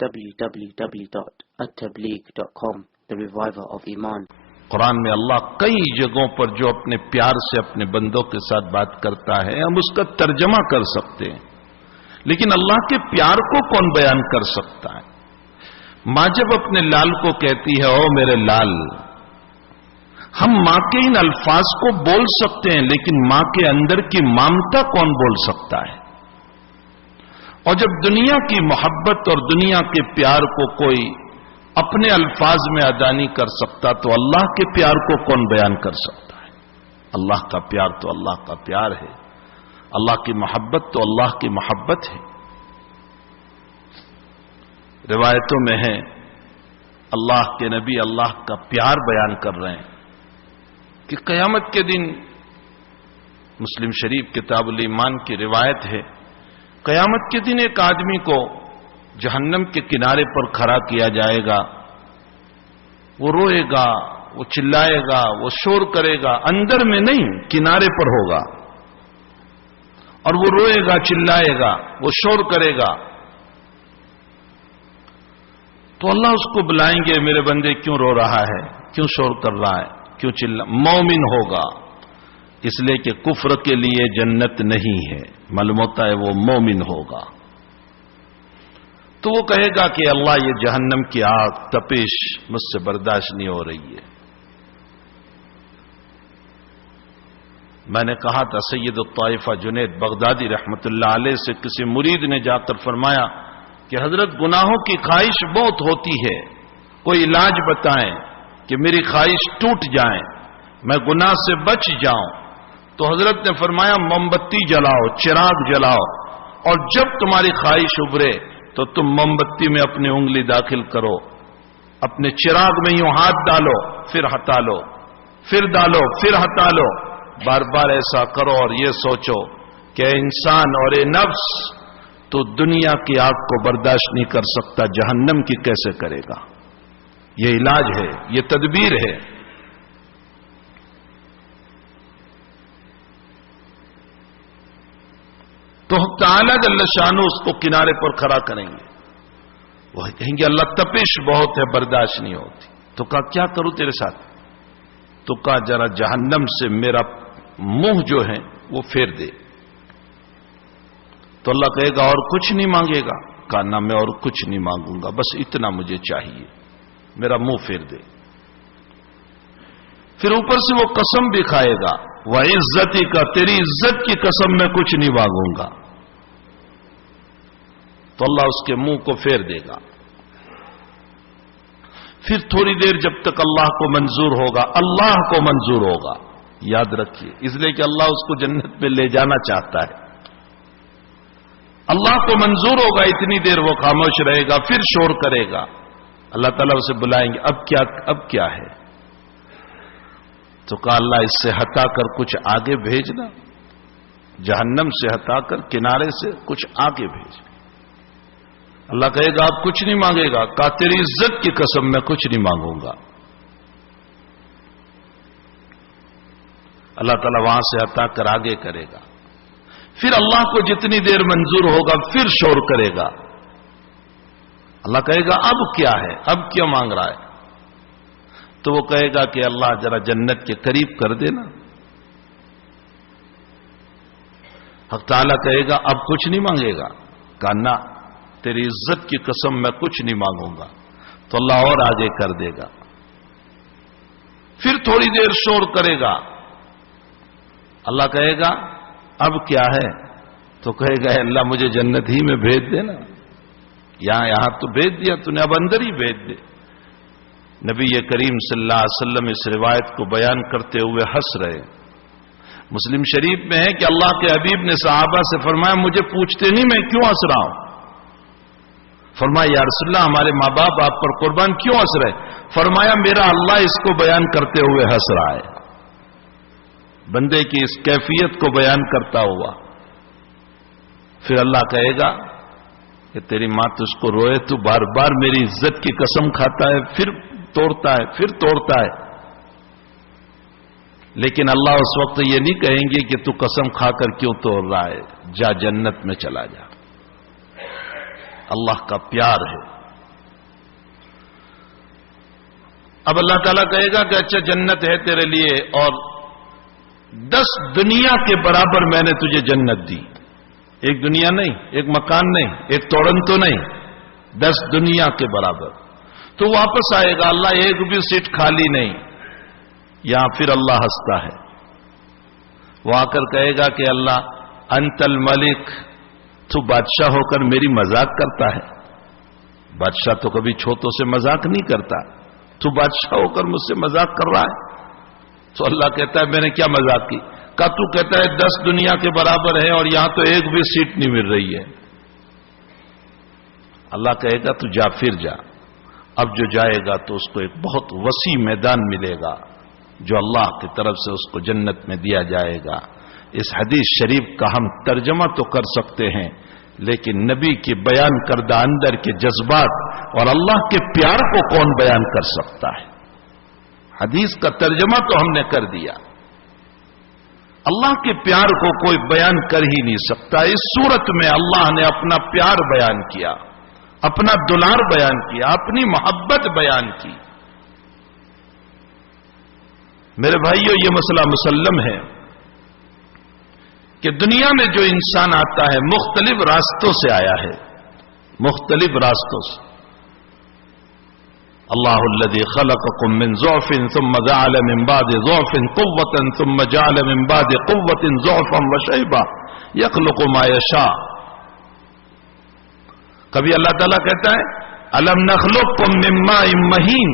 www.attableek.com, the reviver of Iman. قرآن میں اللہ کئی جگہوں پر جو اپنے پیار سے اپنے بندوں کے ساتھ بات کرتا ہے ہم اس کا ترجمہ کر سکتے ہیں، لیکن اللہ کے پیار کو کون بیان کر سکتا ہے؟ ماں جب اپنے لال کو کہتی ہے او میرے لال، ہم ماں کے ان الفاظ کو بول سکتے ہیں، لیکن ماں کے اندر کی ممتا کون بول سکتا ہے؟ اور جب دنیا کی محبت اور دنیا کے پیار کو کوئی اپنے الفاظ میں ادا نہیں کر سکتا تو اللہ کے پیار کو کون بیان کر سکتا ہے؟ اللہ کا پیار تو اللہ کا پیار ہے، اللہ کی محبت تو اللہ کی محبت ہے۔ روایتوں میں ہے اللہ کے نبی اللہ کا پیار بیان کر رہے ہیں کہ قیامت کے دن، مسلم شریف کتاب الایمان کی روایت ہے، قیامت کے دن ایک آدمی کو جہنم کے کنارے پر کھڑا کیا جائے گا، وہ روئے گا، وہ چلائے گا، وہ شور کرے گا، اندر میں نہیں کنارے پر ہوگا، اور وہ روئے گا، چلائے گا، وہ شور کرے گا۔ تو اللہ اس کو بلائیں گے، میرے بندے کیوں رو رہا ہے، کیوں شور کر رہا ہے، کیوں مومن ہوگا، اس لیے کہ کفر کے لیے جنت نہیں ہے، معلوم ہوتا ہے وہ مومن ہوگا۔ تو وہ کہے گا کہ اللہ یہ جہنم کی آگ تپش مجھ سے برداشت نہیں ہو رہی ہے۔ میں نے کہا تھا سید الطائفہ جنید بغدادی رحمت اللہ علیہ سے کسی مرید نے جا کر فرمایا کہ حضرت گناہوں کی خواہش بہت ہوتی ہے، کوئی علاج بتائیں کہ میری خواہش ٹوٹ جائیں، میں گناہ سے بچ جاؤں۔ تو حضرت نے فرمایا موم بتی جلاؤ، چراغ جلاؤ، اور جب تمہاری خواہش ابھرے تو تم موم بتی میں اپنی انگلی داخل کرو، اپنے چراغ میں یوں ہاتھ ڈالو، پھر ہٹا لو، پھر ڈالو، پھر ہٹا لو، بار بار ایسا کرو، اور یہ سوچو کہ انسان اور اے نفس تو دنیا کی آگ کو برداشت نہیں کر سکتا، جہنم کی کیسے کرے گا؟ یہ علاج ہے، یہ تدبیر ہے۔ تو تعالیٰ جل شانہ اس کو کنارے پر کھڑا کریں گے، وہ کہیں گے اللہ تپش بہت ہے، برداشت نہیں ہوتی۔ تو کہا کیا کروں تیرے ساتھ؟ تو کہا ذرا جہنم سے میرا منہ جو ہے وہ پھیر دے۔ تو اللہ کہے گا اور کچھ نہیں مانگے گا؟ کہا نہ میں اور کچھ نہیں مانگوں گا، بس اتنا مجھے چاہیے، میرا منہ پھیر دے۔ پھر اوپر سے وہ قسم بھی کھائے گا، وَعِزَّتِكَ کا تیری عزت کی قسم میں کچھ نہیں مانگوں گا۔ تو اللہ اس کے منہ کو پھیر دے گا۔ پھر تھوڑی دیر جب تک اللہ کو منظور ہوگا، اللہ کو منظور ہوگا، یاد رکھیے، اس لیے کہ اللہ اس کو جنت میں لے جانا چاہتا ہے۔ اللہ کو منظور ہوگا، اتنی دیر وہ خاموش رہے گا، پھر شور کرے گا، اللہ تعالیٰ اسے بلائیں گے، اب کیا ہے؟ تو کہا اللہ اس سے ہٹا کر کچھ آگے بھیجنا، جہنم سے ہٹا کر کنارے سے کچھ آگے بھیج۔ اللہ کہے گا آپ کچھ نہیں مانگے گا؟ کہا تیری عزت کی قسم میں کچھ نہیں مانگوں گا۔ اللہ تعالیٰ وہاں سے ہٹا کر آگے کرے گا، پھر اللہ کو جتنی دیر منظور ہوگا پھر شور کرے گا۔ اللہ کہے گا اب کیا ہے، اب کیا مانگ رہا ہے؟ تو وہ کہے گا کہ اللہ ذرا جنت کے قریب کر دینا۔ حق تعالیٰ کہے گا اب کچھ نہیں مانگے گا؟ کہا نہ، تیری عزت کی قسم میں کچھ نہیں مانگوں گا۔ تو اللہ اور آگے کر دے گا، پھر تھوڑی دیر شور کرے گا، اللہ کہے گا اب کیا ہے؟ تو کہے گا اللہ مجھے جنت ہی میں بھیج دینا، یہاں تو بھیج دیا تو نے، اب اندر ہی بھیج دے۔ نبی کریم صلی اللہ علیہ وسلم اس روایت کو بیان کرتے ہوئے ہنس رہے۔ مسلم شریف میں ہے کہ اللہ کے حبیب نے صحابہ سے فرمایا مجھے پوچھتے نہیں میں کیوں ہنس رہا ہوں؟ فرمایا یا رسول اللہ ہمارے ماں باپ آپ پر قربان کیوں ہنس رہے؟ فرمایا میرا اللہ اس کو بیان کرتے ہوئے ہنس رہا ہے، بندے کی اس کیفیت کو بیان کرتا ہوا۔ پھر اللہ کہے گا کہ تیری ماں تجھ کو روئے، تو بار بار میری عزت کی قسم کھاتا ہے، پھر توڑتا ہے، پھر توڑتا ہے، لیکن اللہ اس وقت یہ نہیں کہیں گے کہ تو قسم کھا کر کیوں توڑ رہا ہے، جا جنت میں چلا جا۔ اللہ کا پیار ہے، اب اللہ تعالیٰ کہے گا کہ اچھا جنت ہے تیرے لیے اور 10 دنیا کے برابر میں نے تجھے جنت دی. ایک دنیا نہیں, ایک مکان نہیں, ایک توڑن تو نہیں, 10 دنیا کے برابر. تو واپس آئے گا, اللہ ایک بھی سیٹ خالی نہیں. یہاں پھر اللہ ہنستا ہے, وہ آ کر کہے گا کہ اللہ انت الملک, تو بادشاہ ہو کر میری مذاق کرتا ہے. بادشاہ تو کبھی چھوٹوں سے مذاق نہیں کرتا, تو بادشاہ ہو کر مجھ سے مذاق کر رہا ہے. تو اللہ کہتا ہے میں نے کیا مذاق کی؟ کہا تو کہتا ہے 10 دنیا کے برابر ہے اور یہاں تو ایک بھی سیٹ نہیں مل رہی ہے. اللہ کہے گا تو جا, پھر جا. اب جو جائے گا تو اس کو ایک بہت وسیع میدان ملے گا جو اللہ کی طرف سے اس کو جنت میں دیا جائے گا. اس حدیث شریف کا ہم ترجمہ تو کر سکتے ہیں, لیکن نبی کے بیان کردہ اندر کے جذبات اور اللہ کے پیار کو کون بیان کر سکتا ہے؟ حدیث کا ترجمہ تو ہم نے کر دیا, اللہ کے پیار کو کوئی بیان کر ہی نہیں سکتا. اس صورت میں اللہ نے اپنا پیار بیان کیا, اپنا دلار بیان کیا, اپنی محبت بیان کی. میرے بھائیو, یہ مسئلہ مسلم ہے کہ دنیا میں جو انسان آتا ہے مختلف راستوں سے آیا ہے, مختلف راستوں سے. اللہ الذی خلقکم من ضعف ثم جعل من بعد ضعف قوة ثم جعل من بعد قوة ضعفا وشیبا یخلق ما یشاء. کبھی اللہ تعالیٰ کہتا ہے الم نخلقکم من ماء مہین,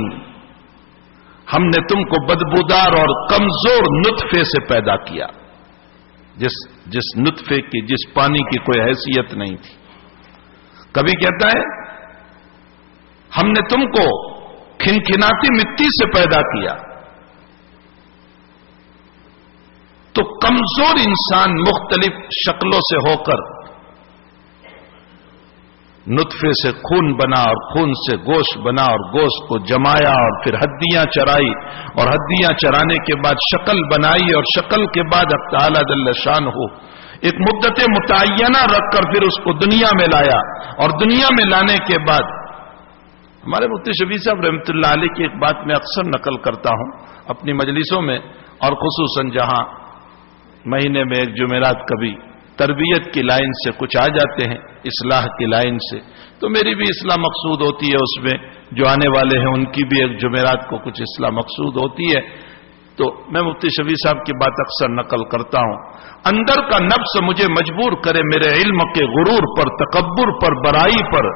ہم نے تم کو بدبودار اور کمزور نطفے سے پیدا کیا, جس نطفے کی, جس پانی کی کوئی حیثیت نہیں تھی. کبھی کہتا ہے ہم نے تم کو کھنکھناتی مٹی سے پیدا کیا. تو کمزور انسان مختلف شکلوں سے ہو کر نطفے سے خون بنا اور خون سے گوشت بنا اور گوشت کو جمایا اور پھر ہڈیاں چرائی اور ہڈیاں چرانے کے بعد شکل بنائی اور شکل کے بعد اب تعالیٰ جل شان ہو ایک مدت متعینہ رکھ کر پھر اس کو دنیا میں لایا. اور دنیا میں لانے کے بعد ہمارے مفتی شفیع صاحب رحمۃ اللہ علیہ کی ایک بات میں اکثر نقل کرتا ہوں اپنی مجلسوں میں, اور خصوصاً جہاں مہینے میں ایک جمعرات کبھی تربیت کی لائن سے کچھ آ جاتے ہیں, اصلاح کی لائن سے, تو میری بھی اصلاح مقصود ہوتی ہے, اس میں جو آنے والے ہیں ان کی بھی ایک جمعرات کو کچھ اصلاح مقصود ہوتی ہے. تو میں مفتی شفیع صاحب کی بات اکثر نقل کرتا ہوں, اندر کا نفس مجھے مجبور کرے میرے علم کے غرور پر, تکبر پر, برائی پر.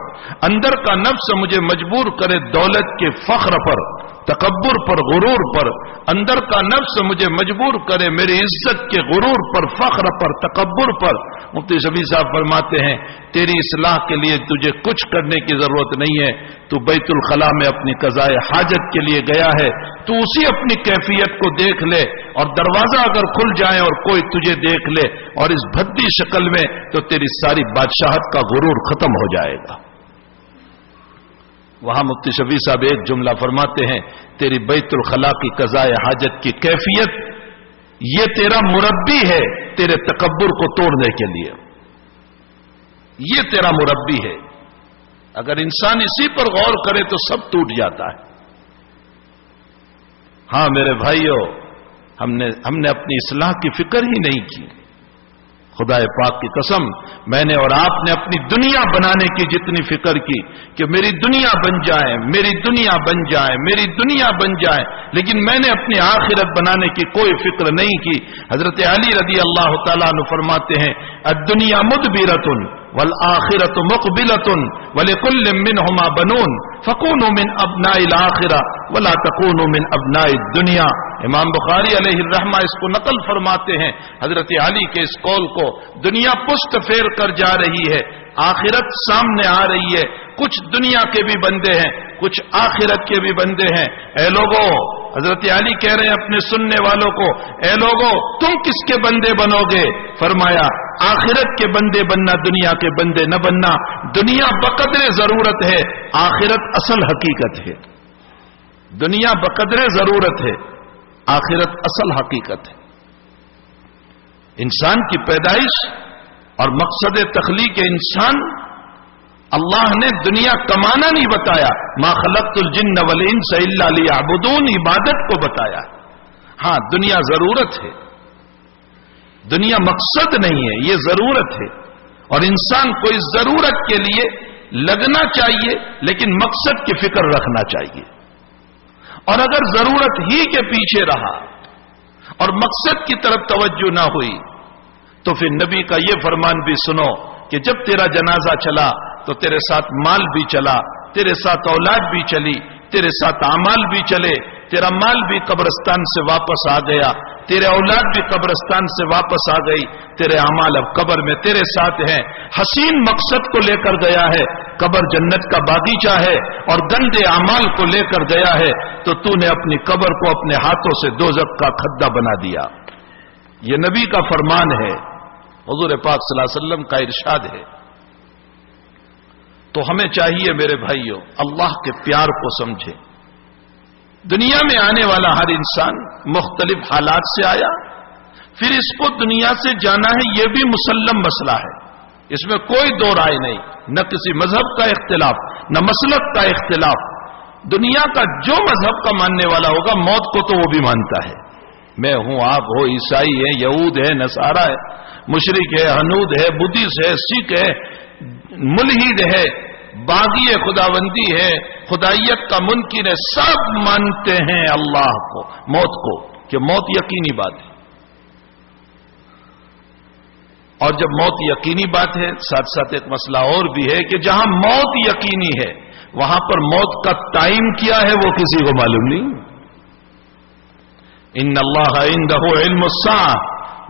اندر کا نفس مجھے مجبور کرے دولت کے فخر پر, تکبر پر, غرور پر. اندر کا نفس مجھے مجبور کرے میری عزت کے غرور پر, فخر پر, تکبر پر. مفتی شفیع صاحب فرماتے ہیں تیری اصلاح کے لیے تجھے کچھ کرنے کی ضرورت نہیں ہے, تو بیت الخلاء میں اپنی قضاء حاجت کے لیے گیا ہے, تو اسی اپنی کیفیت کو دیکھ لے, اور دروازہ اگر کھل جائے اور کوئی تجھے دیکھ لے اور اس بھدی شکل میں, تو تیری ساری بادشاہت کا غرور ختم ہو جائے گا. وہاں مفتی شفیع صاحب ایک جملہ فرماتے ہیں تیری بیت الخلاء کی قضاء حاجت کی کیفیت یہ تیرا مربی ہے تیرے تکبر کو توڑنے کے لیے, یہ تیرا مربی ہے. اگر انسان اسی پر غور کرے تو سب ٹوٹ جاتا ہے. ہاں میرے بھائیوں, ہم نے اپنی اصلاح کی فکر ہی نہیں کی. خدا پاک کی قسم, میں نے اور آپ نے اپنی دنیا بنانے کی جتنی فکر کی کہ میری دنیا بن جائے, میری دنیا بن جائے, میری دنیا بن جائے, لیکن میں نے اپنی آخرت بنانے کی کوئی فکر نہیں کی. حضرت علی رضی اللہ تعالیٰ عنہ فرماتے ہیں الدنیا مدبرۃ والآخرۃ مقبلۃ ولکل منہما بنون فکونوا من ابناء الآخرہ ولا تکونوا من ابناء الدنیا. امام بخاری علیہ الرحمہ اس کو نقل فرماتے ہیں حضرت علی کے اس قول کو. دنیا پشت پھیر کر جا رہی ہے, آخرت سامنے آ رہی ہے. کچھ دنیا کے بھی بندے ہیں, کچھ آخرت کے بھی بندے ہیں. اے لوگوں, حضرت علی کہہ رہے ہیں اپنے سننے والوں کو, اے لوگوں تم کس کے بندے بنو گے؟ فرمایا آخرت کے بندے بننا, دنیا کے بندے نہ بننا. دنیا بقدر ضرورت ہے, آخرت اصل حقیقت ہے. دنیا بقدر ضرورت ہے, آخرت اصل حقیقت ہے. انسان کی پیدائش اور مقصد تخلیق انسان اللہ نے دنیا کمانا نہیں بتایا، ما خلقت الجن والانس الا لیعبدون، عبادت کو بتایا۔ ہاں دنیا ضرورت ہے، دنیا مقصد نہیں ہے، یہ ضرورت ہے، اور انسان کو اس ضرورت کے لیے لگنا چاہیے، لیکن مقصد کی فکر رکھنا چاہیے۔ اور اگر ضرورت ہی کے پیچھے رہا اور مقصد کی طرف توجہ نہ ہوئی تو پھر نبی کا یہ فرمان بھی سنو کہ جب تیرا جنازہ چلا تو تیرے ساتھ مال بھی چلا، تیرے ساتھ اولاد بھی چلی، تیرے ساتھ اعمال بھی چلے، تیرا مال بھی قبرستان سے واپس آ گیا، تیرے اولاد بھی قبرستان سے واپس آ گئی، تیرے اعمال اب قبر میں تیرے ساتھ ہیں۔ حسین مقصد کو لے کر گیا ہے، قبر جنت کا باغیچہ ہے، اور گندے اعمال کو لے کر گیا ہے تو تو نے اپنی قبر کو اپنے ہاتھوں سے دوزخ کا کھڈا بنا دیا۔ یہ نبی کا فرمان ہے، حضور پاک صلی اللہ علیہ وسلم کا ارشاد ہے۔ تو ہمیں چاہیے میرے بھائیوں، اللہ کے پیار کو سمجھیں۔ دنیا میں آنے والا ہر انسان مختلف حالات سے آیا، پھر اس کو دنیا سے جانا ہے، یہ بھی مسلم مسئلہ ہے، اس میں کوئی دو رائے نہیں، نہ کسی مذہب کا اختلاف، نہ مسلک کا اختلاف۔ دنیا کا جو مذہب کا ماننے والا ہوگا موت کو تو وہ بھی مانتا ہے۔ میں ہوں، آپ ہو، عیسائی ہے، یہود ہے، نصارہ ہے، مشرک ہے، ہنود ہے، بدھسٹ ہے، سکھ ہے، ملحد ہے، باغی خداوندی ہے، خدائیت کا منکر ہے، سب مانتے ہیں اللہ کو، موت کو، کہ موت یقینی بات ہے۔ اور جب موت یقینی بات ہے، ساتھ ساتھ ایک مسئلہ اور بھی ہے کہ جہاں موت یقینی ہے وہاں پر موت کا ٹائم کیا ہے وہ کسی کو معلوم نہیں۔ ان اللہ عنده علم الساعة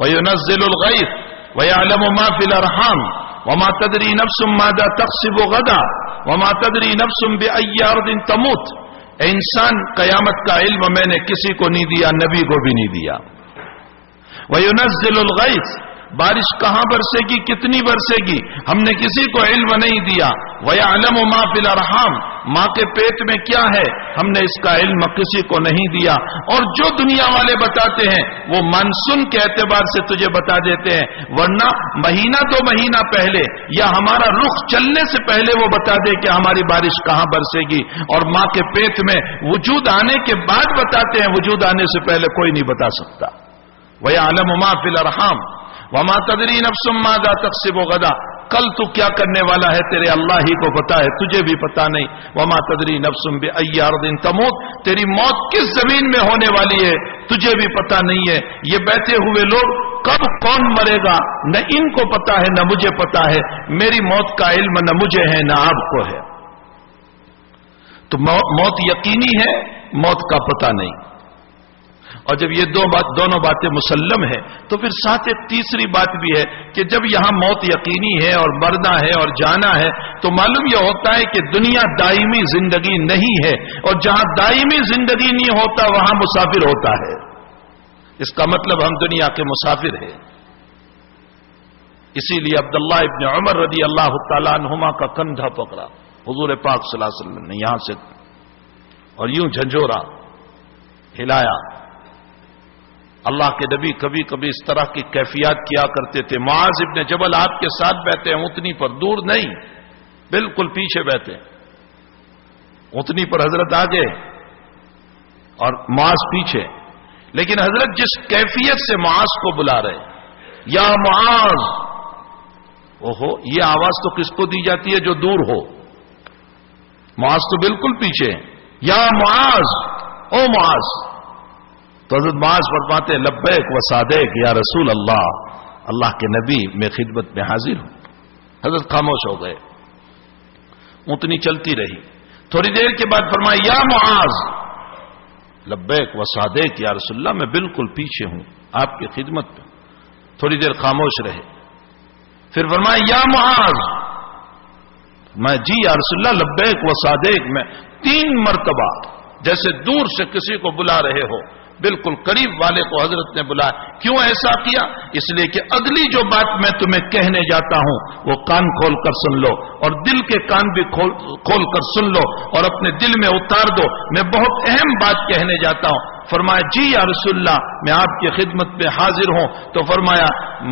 وينزل الغيث ويعلم ما في الارحام وما تدري نفس ماذا تكسب غدا وما تدري نفس بأي ارض تموت۔ انسان، قیامت کا علم میں نے کسی کو نہیں دیا، نبی کو بھی نہیں دیا۔ وينزل الغيث، بارش کہاں برسے گی، کتنی برسے گی، ہم نے کسی کو علم نہیں دیا۔ وَيَعْلَمُ مَا فِي الْأَرْحَامِ، ماں کے پیٹ میں کیا ہے ہم نے اس کا علم کسی کو نہیں دیا۔ اور جو دنیا والے بتاتے ہیں وہ مانسون کے اعتبار سے تجھے بتا دیتے ہیں، ورنہ مہینہ دو مہینہ پہلے یا ہمارا رخ چلنے سے پہلے وہ بتا دے کہ ہماری بارش کہاں برسے گی۔ اور ماں کے پیٹ میں وجود آنے کے بعد بتاتے ہیں، وجود آنے سے پہلے کوئی نہیں بتا سکتا۔ وَيَعْلَمُ مَا فِي الْأَرْحَامِ وَمَا تَدْرِي نَفْسٌ مَاذَا تَكْسِبُ غَدًا، کل تو کیا کرنے والا ہے تیرے اللہ ہی کو پتا ہے، تجھے بھی پتا نہیں۔ وَمَا تَدْرِي نَفْسٌ بِأَيِّ أَرْضٍ تَمُوتُ، تیری موت کس زمین میں ہونے والی ہے تجھے بھی پتا نہیں ہے۔ یہ بیٹھے ہوئے لوگ کب کون مرے گا نہ ان کو پتا ہے نہ مجھے پتا ہے، میری موت کا علم نہ مجھے ہے نہ آپ کو ہے۔ تو موت یقینی ہے، موت کا پتا نہیں۔ اور جب یہ دونوں باتیں مسلم ہیں تو پھر ساتھ ایک تیسری بات بھی ہے کہ جب یہاں موت یقینی ہے اور مرنا ہے اور جانا ہے تو معلوم یہ ہوتا ہے کہ دنیا دائمی زندگی نہیں ہے، اور جہاں دائمی زندگی نہیں ہوتا وہاں مسافر ہوتا ہے۔ اس کا مطلب ہم دنیا کے مسافر ہیں۔ اسی لیے عبداللہ ابن عمر رضی اللہ تعالیٰ عنہما کا کندھا پکڑا حضور پاک صلی اللہ علیہ وسلم نے یہاں سے، اور یوں جھنجھوڑا، ہلایا۔ اللہ کے نبی کبھی کبھی اس طرح کی کیفیات کیا کرتے تھے۔ معاذ ابن جبل آپ کے ساتھ بیٹھے ہیں، اونٹنی پر، دور نہیں، بالکل پیچھے بیٹھے، اونٹنی پر حضرت آگے اور معاذ پیچھے، لیکن حضرت جس کیفیت سے معاذ کو بلا رہے، یا معاذ، اوہو، یہ آواز تو کس کو دی جاتی ہے جو دور ہو؟ معاذ تو بالکل پیچھے، یا معاذ، او معاذ۔ تو حضرت معاذ فرماتے ہیں لبیک و صادق یا رسول اللہ، اللہ کے نبی میں خدمت میں حاضر ہوں۔ حضرت خاموش ہو گئے، اونٹنی چلتی رہی، تھوڑی دیر کے بعد فرمایا یا معاذ، لبیک و صادق یا رسول اللہ، میں بالکل پیچھے ہوں آپ کی خدمت میں۔ تھوڑی دیر خاموش رہے، پھر فرمایا یا معاذ، میں جی یا رسول اللہ، لبیک و صادق، میں 3 مرتبہ جیسے دور سے کسی کو بلا رہے ہو، بالکل قریب والے کو حضرت نے بلایا۔ کیوں ایسا کیا؟ اس لیے کہ اگلی جو بات میں تمہیں کہنے جاتا ہوں وہ کان کھول کر سن لو، اور دل کے کان بھی کھول کر سن لو اور اپنے دل میں اتار دو، میں بہت اہم بات کہنے جاتا ہوں۔ فرمایا جی یا رسول اللہ، میں آپ کی خدمت میں حاضر ہوں۔ تو فرمایا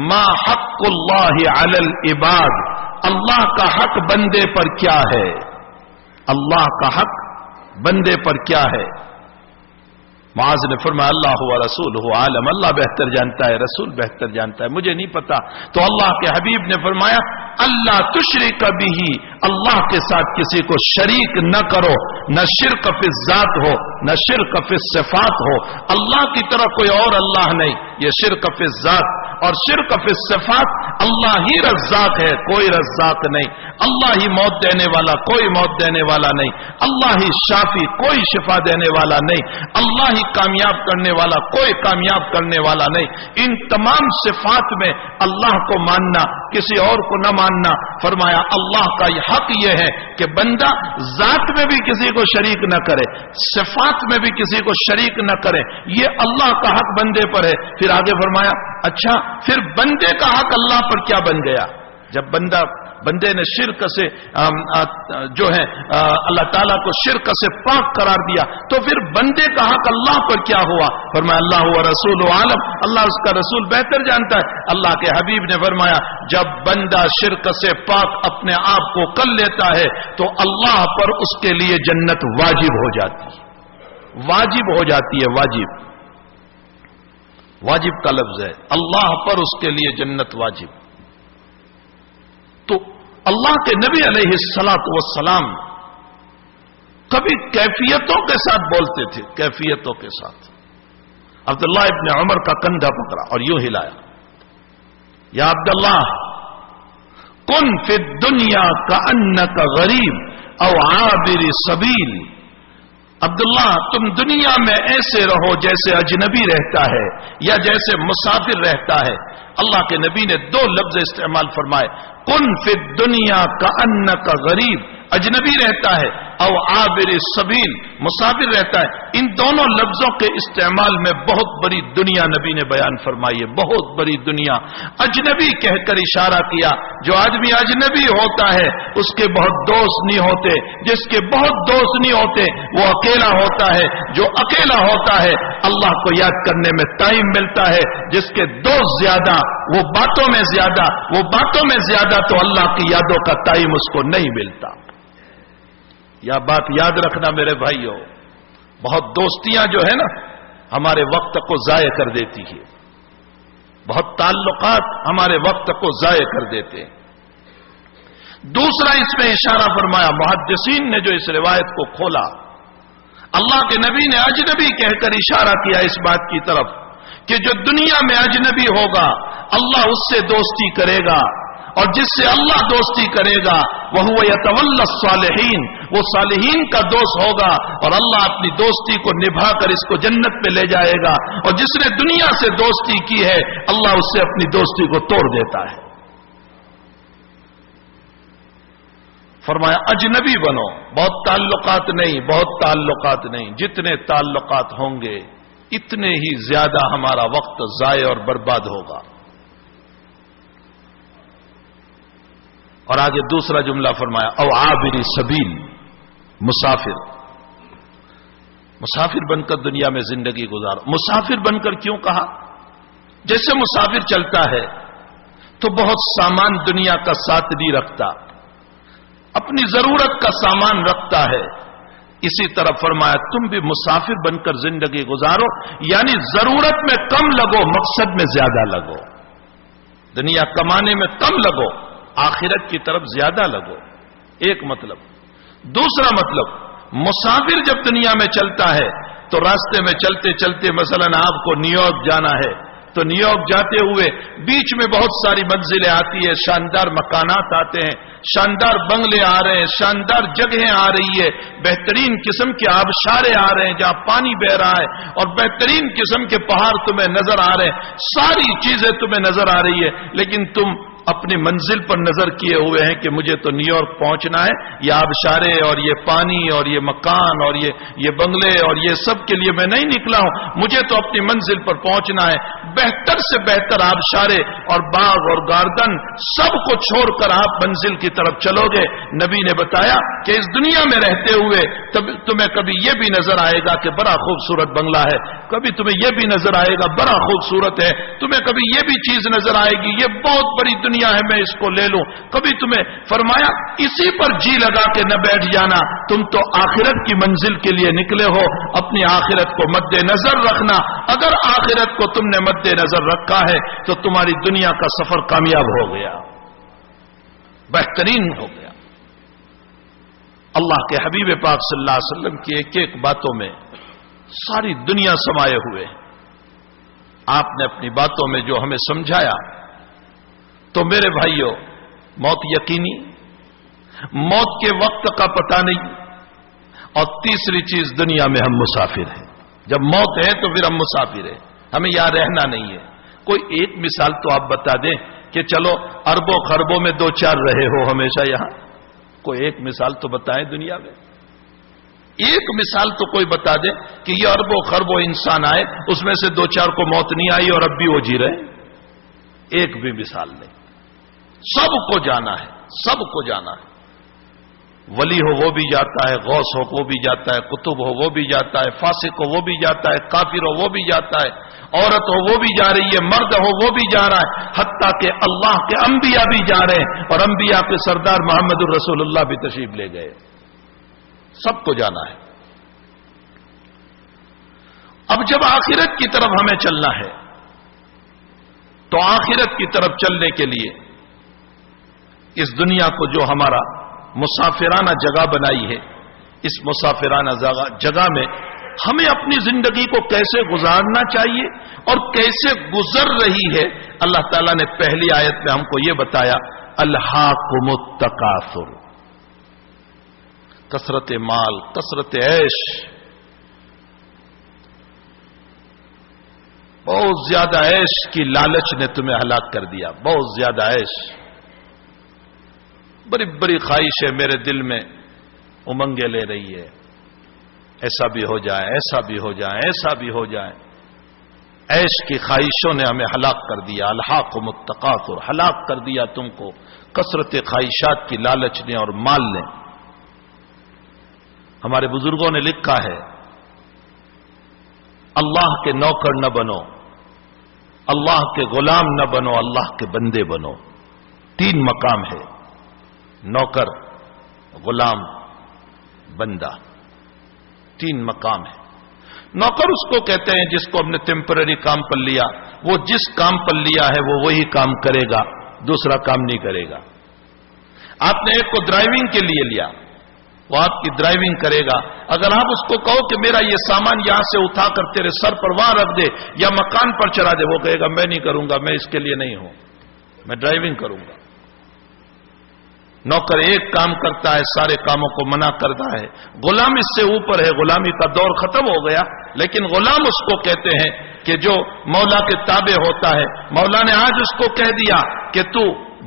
ما حق اللہ علی العباد، اللہ کا حق بندے پر کیا ہے، اللہ کا حق بندے پر کیا ہے؟ معاذ نے فرمایا اللہ و رسولہ عالم، اللہ بہتر جانتا ہے، رسول بہتر جانتا ہے، مجھے نہیں پتا۔ تو اللہ کے حبیب نے فرمایا اللہ تشرک بہ، اللہ کے ساتھ کسی کو شریک نہ کرو، نہ شرک فی الذات ہو نہ شرک فی الصفات ہو، اللہ کی طرح کوئی اور اللہ نہیں، یہ شرک فی الذات اور شرک فی الصفات، اللہ ہی رزاق ہے، کوئی رزاق نہیں، اللہ ہی موت دینے والا، کوئی موت دینے والا نہیں، اللہ ہی شافی، کوئی شفا دینے والا نہیں، اللہ ہی کامیاب کرنے والا، کوئی کامیاب کرنے والا نہیں۔ ان تمام صفات میں اللہ کو ماننا، کسی اور کو نہ ماننا۔ فرمایا اللہ کا حق یہ ہے کہ بندہ ذات میں بھی کسی کو شریک نہ کرے، صفات میں بھی کسی کو شریک نہ کرے، یہ اللہ کا حق بندے پر ہے۔ پھر آگے فرمایا اچھا پھر بندے کا حق اللہ پر کیا بن گیا؟ جب بندے نے شرک سے جو ہے اللہ تعالیٰ کو شرک سے پاک قرار دیا، تو پھر بندے کا حق اللہ پر کیا ہوا؟ فرمایا اللہ و رسول عالم، اللہ اس کا رسول بہتر جانتا ہے۔ اللہ کے حبیب نے فرمایا جب بندہ شرک سے پاک اپنے آپ کو کر لیتا ہے تو اللہ پر اس کے لیے جنت واجب ہو جاتی ہے، واجب ہو جاتی ہے، واجب، واجب کا لفظ ہے، اللہ پر اس کے لیے جنت واجب۔ تو اللہ کے نبی علیہ الصلاۃ والسلام کبھی کیفیتوں کے ساتھ بولتے تھے، کیفیتوں کے ساتھ۔ عبداللہ ابن عمر کا کندھا پکڑا اور یوں ہلایا، یا عبداللہ کن فی الدنیا کأنک غریب او عابر سبیل، عبداللہ تم دنیا میں ایسے رہو جیسے اجنبی رہتا ہے یا جیسے مسافر رہتا ہے۔ اللہ کے نبی نے دو لفظ استعمال فرمائے، کن فی الدنیا کأنک غریب، اجنبی رہتا ہے، او عابر السبیل، مسافر رہتا ہے۔ ان دونوں لفظوں کے استعمال میں بہت بڑی دنیا نبی نے بیان فرمائی ہے، بہت بڑی دنیا۔ اجنبی کہہ کر اشارہ کیا، جو آدمی اجنبی ہوتا ہے اس کے بہت دوست نہیں ہوتے، جس کے بہت دوست نہیں ہوتے وہ اکیلا ہوتا ہے، جو اکیلا ہوتا ہے اللہ کو یاد کرنے میں ٹائم ملتا ہے، جس کے دوست زیادہ وہ باتوں میں زیادہ، وہ باتوں میں زیادہ تو اللہ کی یادوں کا ٹائم اس کو نہیں ملتا۔ یا بات یاد رکھنا میرے بھائیو، بہت دوستیاں جو ہے نا ہمارے وقت کو ضائع کر دیتی ہے، بہت تعلقات ہمارے وقت کو ضائع کر دیتے ہیں۔ دوسرا اس میں اشارہ فرمایا، محدثین نے جو اس روایت کو کھولا، اللہ کے نبی نے اجنبی کہہ کر اشارہ کیا اس بات کی طرف کہ جو دنیا میں اجنبی ہوگا اللہ اس سے دوستی کرے گا، اور جس سے اللہ دوستی کرے گا وَهُوَ يَتَوَلَّى الصَّالِحِينَ، وہ صالحین کا دوست ہوگا اور اللہ اپنی دوستی کو نبھا کر اس کو جنت پہ لے جائے گا، اور جس نے دنیا سے دوستی کی ہے اللہ اس سے اپنی دوستی کو توڑ دیتا ہے۔ فرمایا اجنبی بنو، بہت تعلقات نہیں، بہت تعلقات نہیں، جتنے تعلقات ہوں گے اتنے ہی زیادہ ہمارا وقت ضائع اور برباد ہوگا۔ اور آگے دوسرا جملہ فرمایا او عابر سبیل، مسافر، مسافر بن کر دنیا میں زندگی گزارو۔ مسافر بن کر کیوں کہا؟ جیسے مسافر چلتا ہے تو بہت سامان دنیا کا ساتھ نہیں رکھتا، اپنی ضرورت کا سامان رکھتا ہے، اسی طرح فرمایا تم بھی مسافر بن کر زندگی گزارو، یعنی ضرورت میں کم لگو، مقصد میں زیادہ لگو، دنیا کمانے میں کم لگو، آخرت کی طرف زیادہ لگو، ایک مطلب۔ دوسرا مطلب، مسافر جب دنیا میں چلتا ہے تو راستے میں چلتے چلتے مثلا آپ کو نیو یارک جانا ہے تو نیو یارک جاتے ہوئے بیچ میں بہت ساری منزلیں آتی ہیں، شاندار مکانات آتے ہیں، شاندار بنگلے آ رہے ہیں، شاندار جگہیں آ رہی ہے، بہترین قسم کے آبشارے آ رہے ہیں جہاں پانی بہ رہا ہے، اور بہترین قسم کے پہاڑ تمہیں نظر آ رہے ہیں، ساری چیزیں تمہیں نظر آ رہی ہے، لیکن تم اپنی منزل پر نظر کیے ہوئے ہیں کہ مجھے تو نیو یارک پہنچنا ہے، یہ آبشارے اور یہ پانی اور یہ مکان اور یہ بنگلے اور یہ سب کے لیے میں نہیں نکلا ہوں، مجھے تو اپنی منزل پر پہنچنا ہے۔ بہتر سے بہتر آبشارے اور باغ اور گاردن سب کو چھوڑ کر آپ منزل کی طرف چلو گے۔ نبی نے بتایا کہ اس دنیا میں رہتے ہوئے تمہیں کبھی یہ بھی نظر آئے گا کہ بڑا خوبصورت بنگلہ ہے، کبھی تمہیں یہ بھی نظر آئے گا بڑا خوبصورت ہے، تمہیں کبھی یہ بھی چیز نظر آئے گی، یہ بہت بڑی دنیا دنیا ہے میں اس کو لے لوں. کبھی تمہیں فرمایا اسی پر جی لگا کے نہ بیٹھ جانا, تم تو آخرت کی منزل کے لیے نکلے ہو, اپنی آخرت کو مد نظر رکھنا. اگر آخرت کو تم نے مد نظر رکھا ہے تو تمہاری دنیا کا سفر کامیاب ہو گیا, بہترین ہو گیا. اللہ کے حبیب پاک صلی اللہ علیہ وسلم کی ایک ایک باتوں میں ساری دنیا سمائے ہوئے. آپ نے اپنی باتوں میں جو ہمیں سمجھایا, تو میرے بھائیوں موت یقینی, موت کے وقت کا پتہ نہیں, اور تیسری چیز دنیا میں ہم مسافر ہیں. جب موت ہے تو پھر ہم مسافر ہیں, ہمیں یہاں رہنا نہیں ہے. کوئی ایک مثال تو آپ بتا دیں کہ چلو اربوں خربوں میں دو چار رہے ہو ہمیشہ یہاں, کوئی ایک مثال تو بتائیں دنیا میں. ایک مثال تو کوئی بتا دے کہ یہ اربوں خربوں انسان آئے, اس میں سے دو چار کو موت نہیں آئی اور اب بھی وہ جی رہے. ایک بھی مثال نہیں. سب کو جانا ہے, سب کو جانا ہے. ولی ہو وہ بھی جاتا ہے, غوث ہو وہ بھی جاتا ہے, قطب ہو وہ بھی جاتا ہے, فاسق ہو وہ بھی جاتا ہے, کافر ہو وہ بھی جاتا ہے, عورت ہو وہ بھی جا رہی ہے, مرد ہو وہ بھی جا رہا ہے, حتیٰ کہ اللہ کے انبیاء بھی جا رہے ہیں, اور انبیاء کے سردار محمد الرسول اللہ بھی تشریف لے گئے. سب کو جانا ہے. اب جب آخرت کی طرف ہمیں چلنا ہے تو آخرت کی طرف چلنے کے لیے اس دنیا کو جو ہمارا مسافرانہ جگہ بنائی ہے, اس مسافرانہ جگہ میں ہمیں اپنی زندگی کو کیسے گزارنا چاہیے اور کیسے گزر رہی ہے. اللہ تعالیٰ نے پہلی آیت میں ہم کو یہ بتایا, الہاکم التکاثر, کثرت مال, کثرت عیش, بہت زیادہ عیش کی لالچ نے تمہیں ہلاک کر دیا. بہت زیادہ عیش, بڑی بڑی خواہشیں میرے دل میں امنگیں لے رہی ہے, ایسا بھی ہو جائے, ایسا بھی ہو جائے, ایسا بھی ہو جائے. عیش کی خواہشوں نے ہمیں ہلاک کر دیا. الہاکم التکاثر, ہلاک کر دیا تم کو کثرت خواہشات کی لالچ نے اور مال نے. ہمارے بزرگوں نے لکھا ہے, اللہ کے نوکر نہ بنو, اللہ کے غلام نہ بنو, اللہ کے بندے بنو. تین مقام ہے, نوکر, غلام, بندہ. تین مقام ہے. نوکر اس کو کہتے ہیں جس کو ہم نے ٹیمپرری کام پر لیا, وہ جس کام پر لیا ہے وہ وہی کام کرے گا, دوسرا کام نہیں کرے گا. آپ نے ایک کو ڈرائیونگ کے لیے لیا, وہ آپ کی ڈرائیونگ کرے گا. اگر آپ اس کو کہو کہ میرا یہ سامان یہاں سے اٹھا کر تیرے سر پر وہاں رکھ دے یا مکان پر چڑھا دے, وہ کہے گا میں نہیں کروں گا, میں اس کے لیے نہیں ہوں, میں ڈرائیونگ کروں گا. نوکر ایک کام کرتا ہے, سارے کاموں کو منع کرتا ہے. غلام اس سے اوپر ہے, غلامی کا دور ختم ہو گیا, لیکن غلام اس کو کہتے ہیں کہ جو مولا کے تابع ہوتا ہے. مولا نے آج اس کو کہہ دیا کہ تو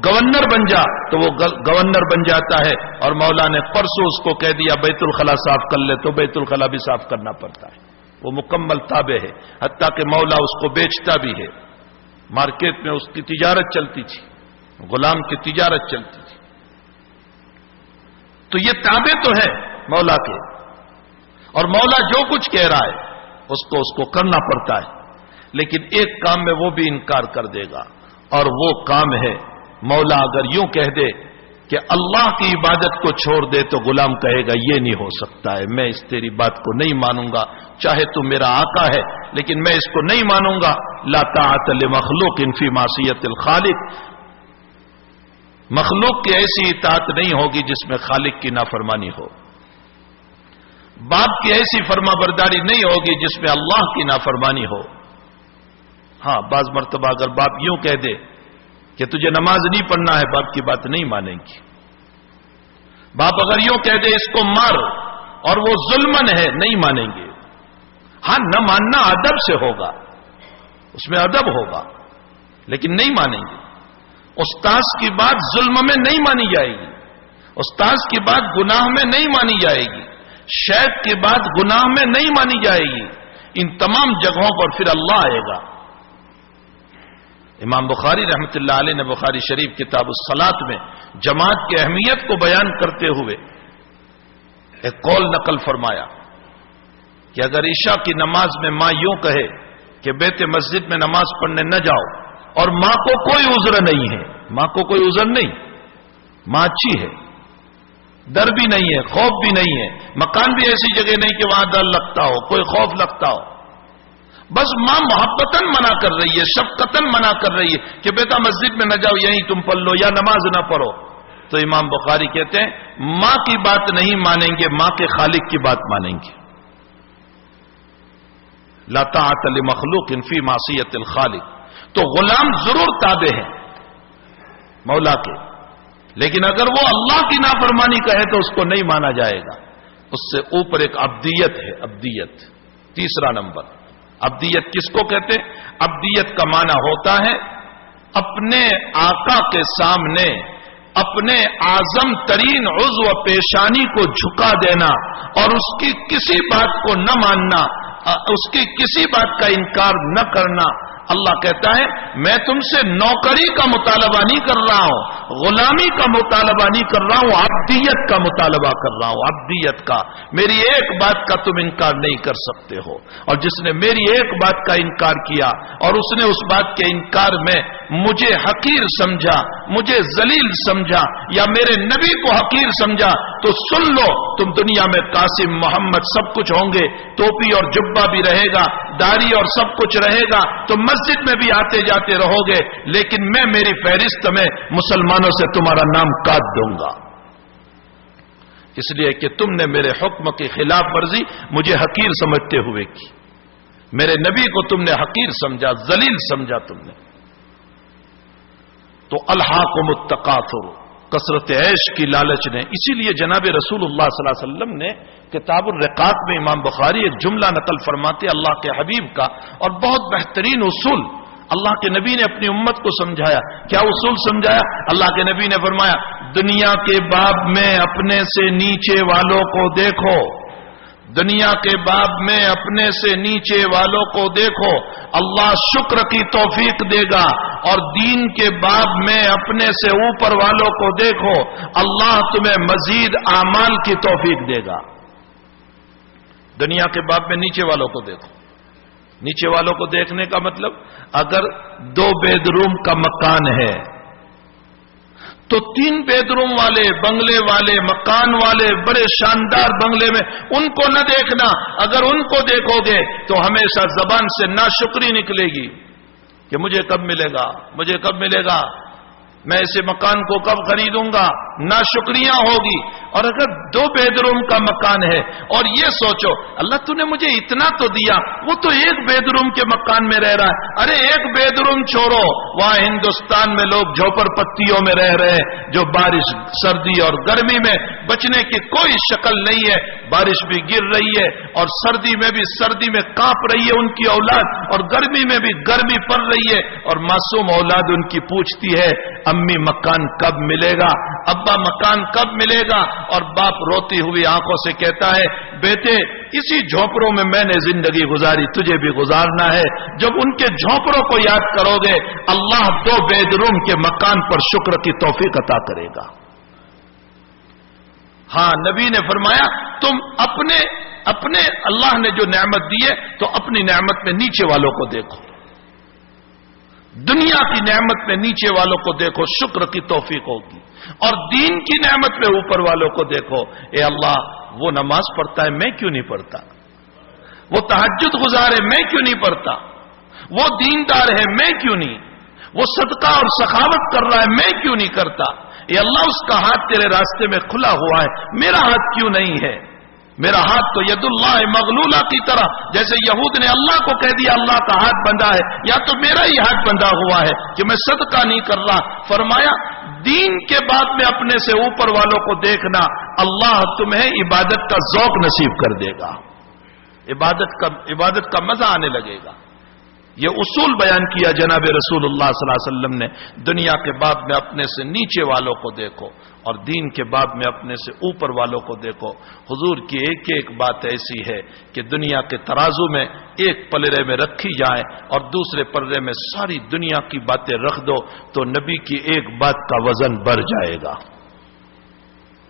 گورنر بن جا, تو وہ گورنر بن جاتا ہے, اور مولا نے پرسوں اس کو کہہ دیا بیت الخلا صاف کر لے, تو بیت الخلا بھی صاف کرنا پڑتا ہے. وہ مکمل تابع ہے, حتیٰ کہ مولا اس کو بیچتا بھی ہے. مارکیٹ میں اس کی تجارت چلتی تھی, غلام کی تجارت چلتی تھی. تو یہ تابع تو ہے مولا کے, اور مولا جو کچھ کہہ رہا ہے اس کو کرنا پڑتا ہے. لیکن ایک کام میں وہ بھی انکار کر دے گا, اور وہ کام ہے مولا اگر یوں کہہ دے کہ اللہ کی عبادت کو چھوڑ دے, تو غلام کہے گا یہ نہیں ہو سکتا ہے, میں اس تیری بات کو نہیں مانوں گا, چاہے تو میرا آقا ہے لیکن میں اس کو نہیں مانوں گا. لا طاعت لمخلوق فی معصیت الخالق, مخلوق کی ایسی اطاعت نہیں ہوگی جس میں خالق کی نافرمانی ہو. باپ کی ایسی فرما برداری نہیں ہوگی جس میں اللہ کی نافرمانی ہو. ہاں, بعض مرتبہ اگر باپ یوں کہہ دے کہ تجھے نماز نہیں پڑھنا ہے, باپ کی بات نہیں مانیں گی. باپ اگر یوں کہہ دے اس کو مار, اور وہ ظلمن ہے, نہیں مانیں گے. ہاں, نہ ماننا ادب سے ہوگا, اس میں ادب ہوگا, لیکن نہیں مانیں گے. استاذ کی بات ظلم میں نہیں مانی جائے گی, استاذ کی بات گناہ میں نہیں مانی جائے گی, شیخ کی بات گناہ میں نہیں مانی جائے گی. ان تمام جگہوں پر پھر اللہ آئے گا. امام بخاری رحمت اللہ علیہ نے بخاری شریف کتاب الصلاۃ میں جماعت کی اہمیت کو بیان کرتے ہوئے ایک قول نقل فرمایا کہ اگر عشاء کی نماز میں ماں یوں کہے کہ بیت مسجد میں نماز پڑھنے نہ جاؤ, اور ماں کو کوئی عذر نہیں ہے, ماں کو کوئی عذر نہیں، ماں اچھی ہے، ڈر بھی نہیں ہے، خوف بھی نہیں ہے، مکان بھی ایسی جگہ نہیں کہ وہاں ڈر لگتا ہو، کوئی خوف لگتا ہو، بس ماں محبتاً منع کر رہی ہے، شفقتاً منع کر رہی ہے کہ بیٹا مسجد میں نہ جاؤ، یہیں تم پڑھ لو یا نماز نہ پڑھو. تو امام بخاری کہتے ہیں ماں کی بات نہیں مانیں گے، ماں کے خالق کی بات مانیں گے. لا طاعت لمخلوق فی معصیت الخالق. تو غلام ضرور تابع ہے مولا کے، لیکن اگر وہ اللہ کی نافرمانی کہے تو اس کو نہیں مانا جائے گا. اس سے اوپر ایک عبدیت ہے، عبدیت. تیسرا نمبر، عبدیت کس کو کہتے ہیں؟ عبدیت کا معنی ہوتا ہے اپنے آقا کے سامنے اپنے اعظم ترین عضو پیشانی کو جھکا دینا اور اس کی کسی بات کو نہ ماننا، اس کی کسی بات کا انکار نہ کرنا. اللہ کہتا ہے میں تم سے نوکری کا مطالبہ نہیں کر رہا ہوں، غلامی کا مطالبہ نہیں کر رہا ہوں، عبدیت کا مطالبہ کر رہا ہوں. عبدیت کا، میری ایک بات کا تم انکار نہیں کر سکتے ہو. اور جس نے میری ایک بات کا انکار کیا اور اس نے اس بات کے انکار میں مجھے حقیر سمجھا، مجھے ذلیل سمجھا یا میرے نبی کو حقیر سمجھا تو سن لو، تم دنیا میں قاسم محمد سب کچھ ہوں گے، ٹوپی اور جبہ بھی رہے گا، داڑھی اور سب کچھ رہے گا، تم مسجد میں بھی آتے جاتے رہو گے، لیکن میں میری فہرست میں مسلمانوں سے تمہارا نام کاٹ دوں گا، اس لیے کہ تم نے میرے حکم کی خلاف ورزی مجھے حقیر سمجھتے ہوئے کی. میرے نبی کو تم نے حقیر سمجھا، ذلیل سمجھا تم نے. تو الہاکم التکاثر، کثرت عیش کی لالچ نے. اسی لیے جناب رسول اللہ صلی اللہ علیہ وسلم نے کتاب الرقاق میں امام بخاری ایک جملہ نقل فرماتے اللہ کے حبیب کا، اور بہت بہترین اصول اللہ کے نبی نے اپنی امت کو سمجھایا. کیا اصول سمجھایا؟ اللہ کے نبی نے فرمایا دنیا کے باب میں اپنے سے نیچے والوں کو دیکھو، دنیا کے باب میں اپنے سے نیچے والوں کو دیکھو، اللہ شکر کی توفیق دے گا، اور دین کے باب میں اپنے سے اوپر والوں کو دیکھو، اللہ تمہیں مزید اعمال کی توفیق دے گا. دنیا کے باب میں نیچے والوں کو دیکھو. نیچے والوں کو دیکھنے کا مطلب اگر 2 بیڈ روم کا مکان ہے تو 3 بیڈ روم والے، بنگلے والے، مکان والے، بڑے شاندار بنگلے میں ان کو نہ دیکھنا. اگر ان کو دیکھو گے تو ہمیشہ زبان سے ناشکری نکلے گی کہ مجھے کب ملے گا، مجھے کب ملے گا، میں ایسے مکان کو کب خریدوں گا، ناشکریاں ہوگی. اور اگر 2 بیڈ روم کا مکان ہے اور یہ سوچو اللہ تو نے مجھے اتنا تو دیا، وہ تو 1 بیڈ روم کے مکان میں رہ رہا ہے. ارے 1 بیڈ روم چھوڑو، وہاں ہندوستان میں لوگ جھوپڑ پٹیوں میں رہ رہے ہیں جو بارش، سردی اور گرمی میں بچنے کی کوئی شکل نہیں ہے. بارش بھی گر رہی ہے اور سردی میں کانپ رہی ہے ان کی اولاد، اور گرمی میں بھی گرمی پڑ رہی ہے، اور معصوم اولاد ان کی پوچھتی ہے امی مکان کب ملے گا، ابا مکان کب ملے گا. اور باپ روتی ہوئی آنکھوں سے کہتا ہے بیٹے اسی جھونپڑوں میں نے زندگی گزاری، تجھے بھی گزارنا ہے. جب ان کے جھونپڑوں کو یاد کرو گے اللہ 2 بیڈ روم کے مکان پر شکر کی توفیق عطا کرے گا. ہاں نبی نے فرمایا تم اپنے اللہ نے جو نعمت دی ہے تو اپنی نعمت میں نیچے والوں کو دیکھو، دنیا کی نعمت میں نیچے والوں کو دیکھو، شکر کی توفیق ہوگی. اور دین کی نعمت میں اوپر والوں کو دیکھو، اے اللہ وہ نماز پڑھتا ہے میں کیوں نہیں پڑھتا، وہ تہجد گزار ہے میں کیوں نہیں پڑھتا، وہ دیندار ہے میں کیوں نہیں، وہ صدقہ اور سخاوت کر رہا ہے میں کیوں نہیں کرتا. اے اللہ اس کا ہاتھ تیرے راستے میں کھلا ہوا ہے، میرا ہاتھ کیوں نہیں ہے. میرا ہاتھ تو ید اللہ مغلولہ کی طرح، جیسے یہود نے اللہ کو کہہ دیا اللہ کا ہاتھ بندھا ہے، یا تو میرا ہی ہاتھ بندھا ہوا ہے کہ میں صدقہ نہیں کر رہا. فرمایا دین کے بعد میں اپنے سے اوپر والوں کو دیکھنا، اللہ تمہیں عبادت کا ذوق نصیب کر دے گا، عبادت کا مزہ آنے لگے گا. یہ اصول بیان کیا جناب رسول اللہ صلی اللہ علیہ وسلم نے. دنیا کے باب میں اپنے سے نیچے والوں کو دیکھو اور دین کے باب میں اپنے سے اوپر والوں کو دیکھو. حضور کی ایک بات ایسی ہے کہ دنیا کے ترازو میں ایک پلڑے میں رکھی جائے اور دوسرے پلڑے میں ساری دنیا کی باتیں رکھ دو تو نبی کی ایک بات کا وزن بڑھ جائے گا.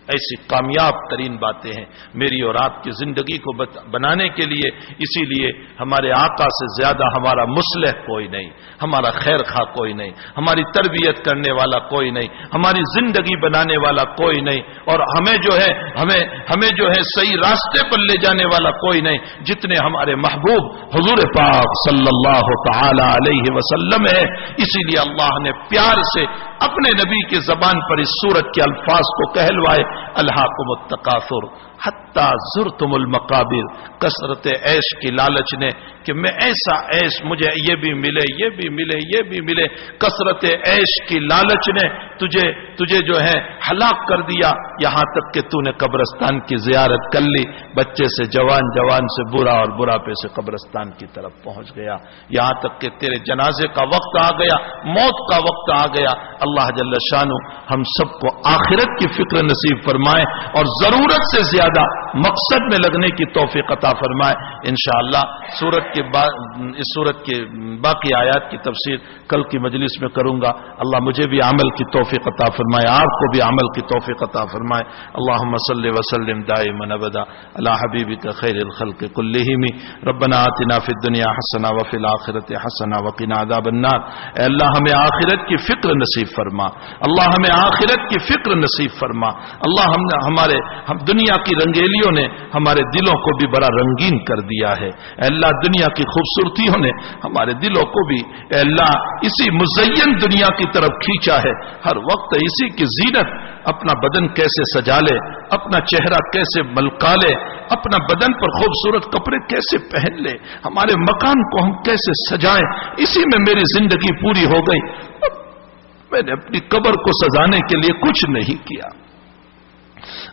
ایسی کامیاب ترین باتیں ہیں میری اور آپ کی زندگی کو بنانے کے لیے. اسی لیے ہمارے آقا سے زیادہ ہمارا مصلح کوئی نہیں, ہمارا خیر خواہ کوئی نہیں, ہماری تربیت کرنے والا کوئی نہیں, ہماری زندگی بنانے والا کوئی نہیں, اور ہمیں جو ہے صحیح راستے پر لے جانے والا کوئی نہیں جتنے ہمارے محبوب حضور پاک صلی اللہ تعالی علیہ وسلم ہے. اسی لیے اللہ نے پیار سے اپنے نبی کے زبان پر اس سورت کے الفاظ کو کہلوائے, الہاکم التکاثر حتی زرتم المقابر. کثرت عیش کی لالچ نے کہ میں ایسا عیش, مجھے یہ بھی ملے, یہ بھی ملے, یہ بھی ملے, کثرت عیش کی لالچ نے تجھے جو ہے ہلاک کر دیا, یہاں تک کہ تو نے قبرستان کی زیارت کر لی, بچے سے جوان, جوان سے برا اور بڑھاپے سے قبرستان کی طرف پہنچ گیا, یہاں تک کہ تیرے جنازے کا وقت آ گیا, موت کا وقت آ گیا. اللہ جل شانہ ہم سب کو آخرت کی فکر نصیب فرمائے اور ضرورت سے زیادہ مقصد میں لگنے کی توفیق عطا فرمائے. انشاءاللہ اس سورت کے باقی آیات کی تفسیر کل کی مجلس میں کروں گا. اللہ مجھے بھی عمل کی توفیق عطا فرمائے, آپ کو بھی عمل کی توفیق عطا فرمائے. اللہم صلی وسلم دائما ابدا علی حبیبک خیر الخلق کلہم. ربنا آتنا فی الدنیا حسنہ وفی الآخرۃ حسنہ وقنا عذاب النار. اے اللہ ہمیں آخرت کی فکر نصیب فرما, اللہ ہمیں آخرت کی فکر نصیب فرما. اللہ ہم دنیا کی رنگیلیوں نے ہمارے دلوں کو بھی بڑا رنگین کر دیا ہے. اے اللہ دنیا کی خوبصورتیوں نے ہمارے دلوں کو بھی اے اللہ اسی مزین دنیا کی طرف کھینچا ہے. ہر وقت اسی کی زینت, اپنا بدن کیسے سجا لے, اپنا چہرہ کیسے ملکا لے, اپنا بدن پر خوبصورت کپڑے کیسے پہن لے, ہمارے مکان کو ہم کیسے سجائیں, اسی میں میری زندگی پوری ہو گئی. میں نے اپنی قبر کو سجانے کے لیے کچھ نہیں کیا.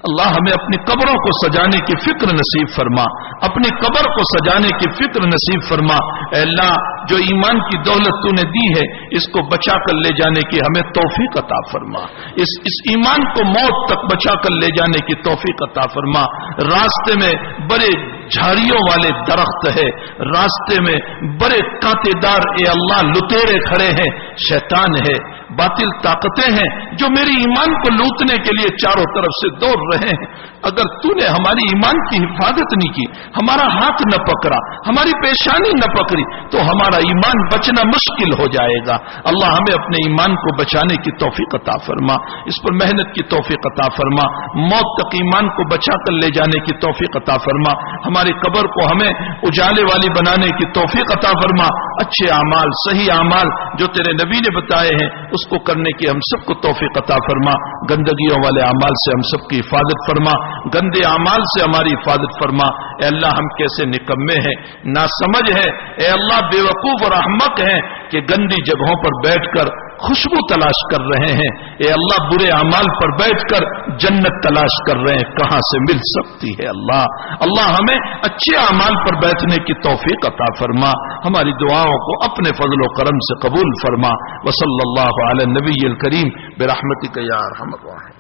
اللہ ہمیں اپنی قبروں کو سجانے کی فکر نصیب فرما, اپنی قبر کو سجانے کی فکر نصیب فرما. اے اللہ جو ایمان کی دولت تو نے دی ہے اس کو بچا کر لے جانے کی ہمیں توفیق عطا فرما, اس ایمان کو موت تک بچا کر لے جانے کی توفیق عطا فرما. راستے میں بڑے جھاڑیوں والے درخت ہے, راستے میں بڑے کانٹے دار اے اللہ لٹیرے کھڑے ہیں, شیطان ہے, باطل طاقتیں ہیں جو میری ایمان کو لوٹنے کے لیے چاروں طرف سے دوڑ رہے ہیں. اگر تو نے ہماری ایمان کی حفاظت نہیں کی, ہمارا ہاتھ نہ پکڑا, ہماری پیشانی نہ پکڑی تو ہمارا ایمان بچنا مشکل ہو جائے گا. اللہ ہمیں اپنے ایمان کو بچانے کی توفیق عطا فرما, اس پر محنت کی توفیق عطا فرما, موت تک ایمان کو بچا کر لے جانے کی توفیق عطا فرما. ہماری قبر کو ہمیں اجالے والی بنانے کی توفیق عطا فرما. اچھے اعمال, صحیح اعمال جو تیرے نبی نے بتائے ہیں اس کو کرنے کی ہم سب کو توفیق عطا فرما. گندگیوں والے اعمال سے ہم سب کی حفاظت فرما, گندے اعمال سے ہماری حفاظت فرما. اے اللہ ہم کیسے نکمے ہیں, ناسمجھ ہیں, اے اللہ بے وقوف اور احمق ہیں کہ گندی جگہوں پر بیٹھ کر خوشبو تلاش کر رہے ہیں. اے اللہ برے اعمال پر بیٹھ کر جنت تلاش کر رہے ہیں, کہاں سے مل سکتی ہے. اللہ ہمیں اچھے اعمال پر بیٹھنے کی توفیق عطا فرما. ہماری دعاؤں کو اپنے فضل و کرم سے قبول فرما. وصلی اللہ علی النبی الکریم برحمتک یا ارحم الراحمین.